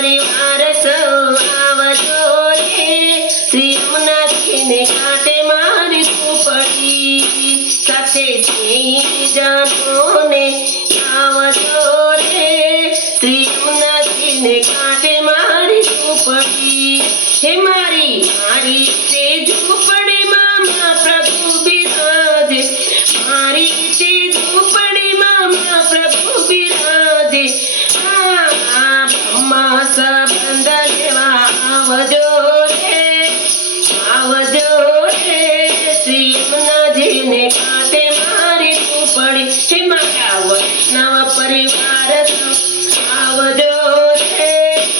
પરિવાર સૌ આવજો રે શ્રી યમુનાજીને કાંઠે મારી ઝૂંપડી સાથે સ્નેહીજનોને આવજો રે શ્રી યમુનાજીને કાંઠે મારી ઝૂંપડી હે મારી તે ઝૂંપડીમાં પ્રભુ બિરાજે મારી તે ઝૂંપડીમાં પ્રભુ બિરાજે બ્રહ્મા સંબંધ જેવા આવજો રે શ્રી યમુનાજીને કાંઠે મારી ઝૂંપડી હે મારા વૈષ્ણવ પરિવાર આવજો રે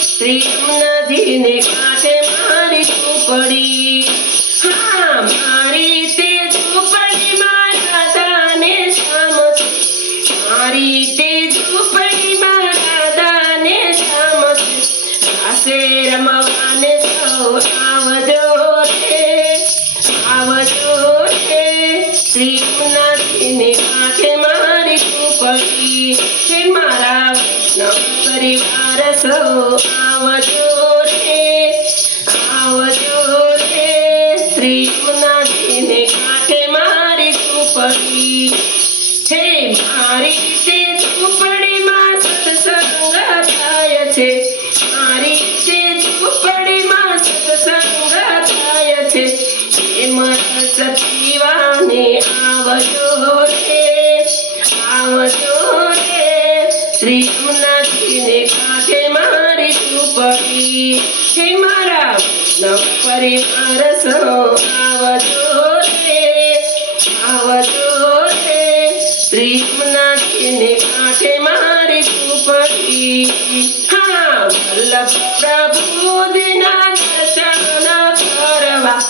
શ્રી યમુનાજીને કાંઠે મારી ઝૂંપડી મારી તે ઝૂંપડીમાં દાદાને શ્યામ મારી તે ઝૂંપડીમાં દાદાને શ્યામ રાસે રમવાને સૌ આવજો રે શ્રી યમુનાજીને કાંઠે મારી ઝૂંપડી હે મારા વૈષ્ણવ પરિવાર સૌ આવજો રે શ્રી યમુનાજીને કાંઠે મારી ઝૂંપડી હે મારી તે ઝૂંપડીમાં સત્સંગ થાય છે મારી તે ઝૂંપડીમાં સત્સંગ થાય છે એમ સતીવાને આવજો રે શ્રી યમુનાજીને કાંઠે મારી ઝૂંપડી હે મારા વૈષ્ણવ પરિવાર સૌ આવજો રે શ્રી યમુનાજીને કાંઠે મારી ઝૂંપડી વલ્લભ પ્રભુના દર્શન કરવા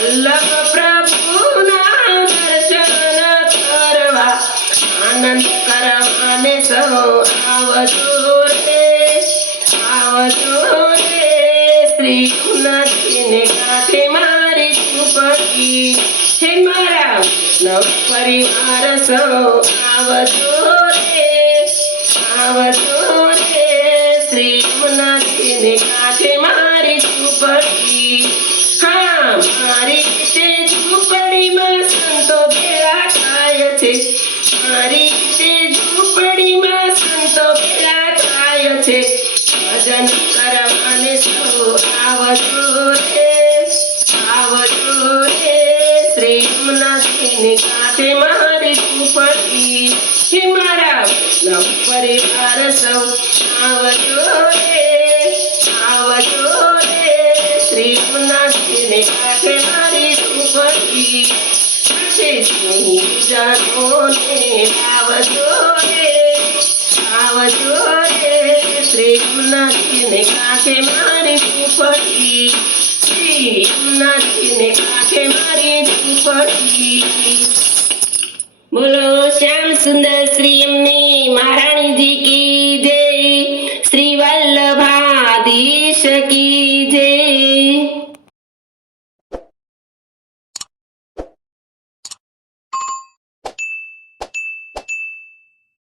વલ્લભ પ્રભુના દર્શન કરવા આનંદ કરવાને સૌ આવજો રે શ્રી યમુનાજીને કાંઠે મારી ઝૂંપડી હે મારા વૈષ્ણવ પરિવાર સૌ આવજો રે શ્રી યમુનાજીને કાંઠે મારી ઝૂંપડી મારી તે ઝૂંપડીમાં સંતો ભેળા થાય છે મારી તે ઝૂંપડીમાં સંતો ભેળા થાય છે ભજન કરવાને સૌ આવજો રે શ્રી યમુનાજીને કાંઠે મારી ઝૂંપડી હે મારા વૈષ્ણવ પરિવાર સૌ આવજો રે શ્રી યમુનાજીને કાંઠે મારી ઝૂંપડી સાથે સ્નેહીજનોને આવજો રે શ્રી યમુનાજીને કાંઠે મારી ઝૂંપડી શ્રી યમુનાજીને કાંઠે મારી ઝૂંપડી બોલો શ્યામ સુંદર શ્રી યમુને